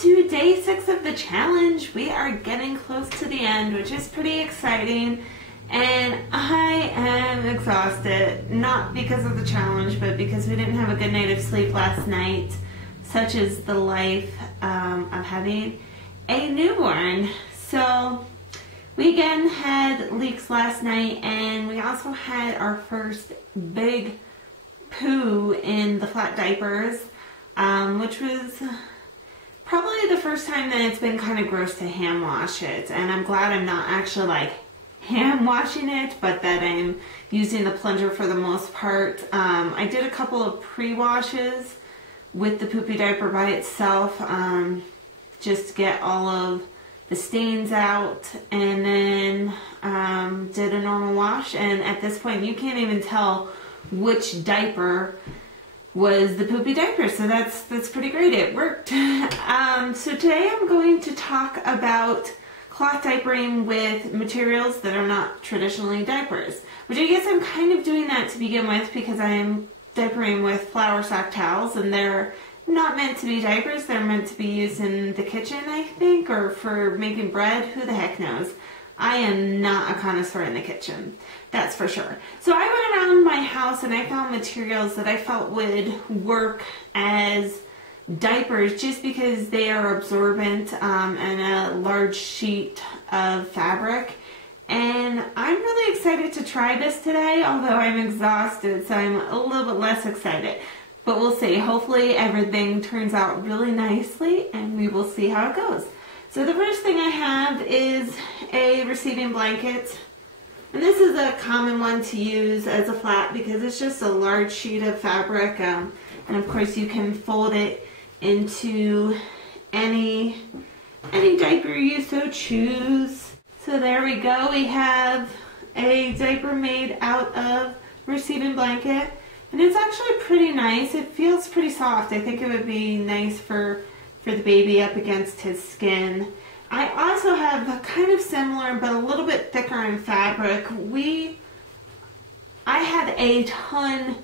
to day 6 of the challenge. We are getting close to the end, which is pretty exciting. And I am exhausted, not because of the challenge, but because we didn't have a good night of sleep last night, such is the life of having a newborn. So we again had leaks last night, and we also had our first big poo in the flat diapers, which was probably the first time that it's been kind of gross to hand wash it. And I'm glad I'm not actually like hand washing it, but that I'm using the plunger for the most part. I did a couple of pre-washes with the poopy diaper by itself, just to get all of the stains out, and then did a normal wash. And at this point you can't even tell which diaper was the poopy diaper, so that's pretty great. It worked. So today I'm going to talk about cloth diapering with materials that are not traditionally diapers, which I guess I'm kind of doing that to begin with because I'm diapering with flour sack towels, and they're not meant to be diapers. They're meant to be used in the kitchen, I think, or for making bread. Who the heck knows? I am not a connoisseur in the kitchen, that's for sure. So I went around my house and I found materials that I felt would work as diapers just because they are absorbent and a large sheet of fabric. And I'm really excited to try this today, although I'm exhausted, so I'm a little bit less excited. But we'll see. Hopefully everything turns out really nicely and we will see how it goes. So the first thing I have is a receiving blanket. And this is a common one to use as a flat because it's just a large sheet of fabric. And of course you can fold it into any diaper you so choose. So there we go. We have a diaper made out of receiving blanket. And it's actually pretty nice. It feels pretty soft. I think it would be nice for the baby up against his skin. I also have a kind of similar but a little bit thicker in fabric. I had a ton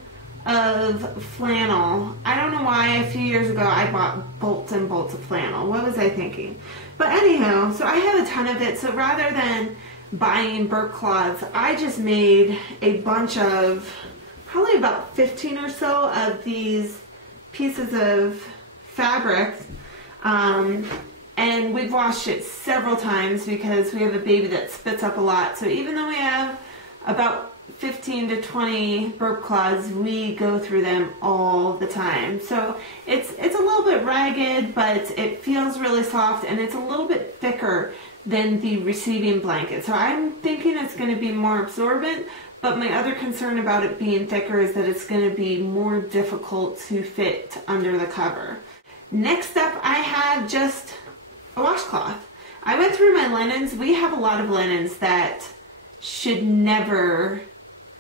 of flannel. I don't know why a few years ago I bought bolts and bolts of flannel. What was I thinking? But anyhow, so I have a ton of it. So rather than buying burp cloths, I just made a bunch of, probably about 15 or so of these pieces of fabric. And we've washed it several times because we have a baby that spits up a lot. So even though we have about 15 to 20 burp cloths, we go through them all the time. So it's a little bit ragged, but it feels really soft, and it's a little bit thicker than the receiving blanket. So I'm thinking it's going to be more absorbent, but my other concern about it being thicker is that it's going to be more difficult to fit under the cover. Next up, I have just a washcloth. I went through my linens. We have a lot of linens that should never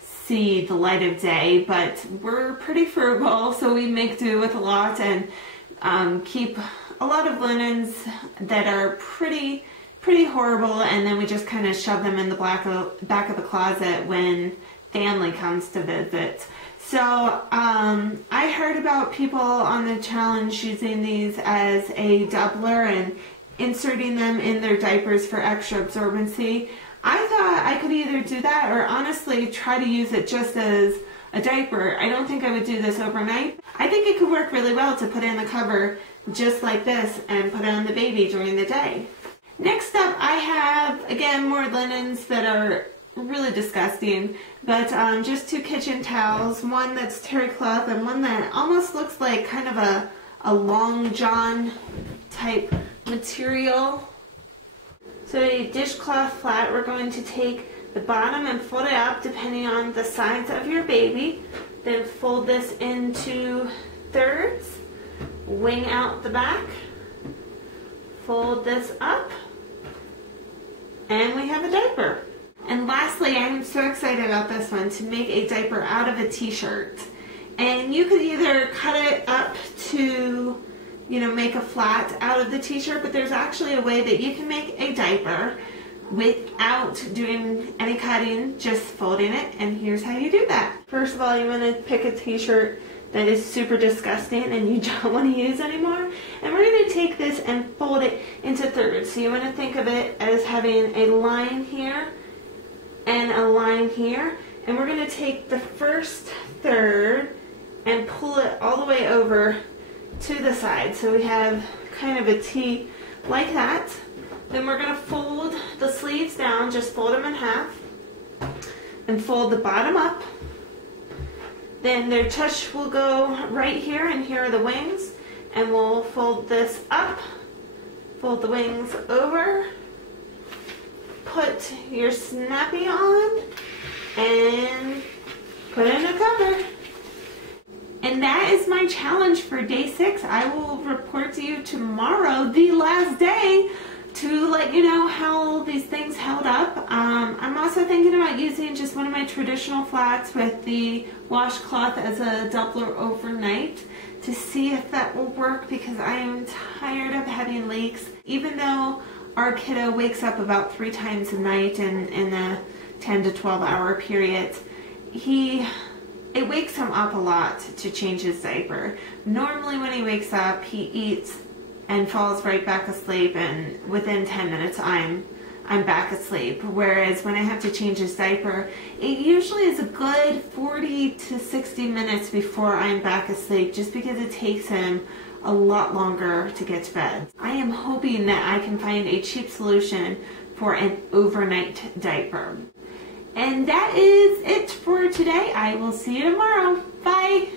see the light of day, but we're pretty frugal, so we make do with a lot and keep a lot of linens that are pretty horrible, and then we just kind of shove them in the back of the closet when family comes to visit. So I heard about people on the challenge using these as a doubler and inserting them in their diapers for extra absorbency. I thought I could either do that or honestly try to use it just as a diaper. I don't think I would do this overnight. I think it could work really well to put in the cover just like this and put it on the baby during the day. Next up, I have, again, more linens that are really disgusting, but just 2 kitchen towels, one that's terry cloth and one that almost looks like kind of a long john type material. So a dishcloth flat, we're going to take the bottom and fold it up depending on the size of your baby, then fold this into thirds, wing out the back, fold this up, and we have a diaper. And lastly, I'm so excited about this one, to make a diaper out of a t-shirt. And you could either cut it up to, you know, make a flat out of the t-shirt, but there's actually a way that you can make a diaper without doing any cutting, just folding it, and here's how you do that. First of all, you want to pick a t-shirt that is super disgusting and you don't want to use anymore. And we're going to take this and fold it into thirds. So you want to think of it as having a line here and a line here. And we're going to take the first third and pull it all the way over to the side. So we have kind of a T like that. Then we're going to fold the sleeves down, just fold them in half and fold the bottom up. Then their tush will go right here, and here are the wings. And we'll fold this up, fold the wings over, put your snappy on, and put in a cover. And that is my challenge for day 6. I will report to you tomorrow, the last day, to let you know how these things held up. I'm also thinking about using just one of my traditional flats with the washcloth as a doubler overnight to see if that will work, because I am tired of having leaks. Even though our kiddo wakes up about 3 times a night in a 10 to 12 hour period, it wakes him up a lot to change his diaper. Normally when he wakes up, he eats and falls right back asleep, and within 10 minutes I'm back asleep. Whereas when I have to change his diaper, it usually is a good 40 to 60 minutes before I'm back asleep, just because it takes him a lot longer to get to bed. I am hoping that I can find a cheap solution for an overnight diaper. And that is it for today. I will see you tomorrow. Bye!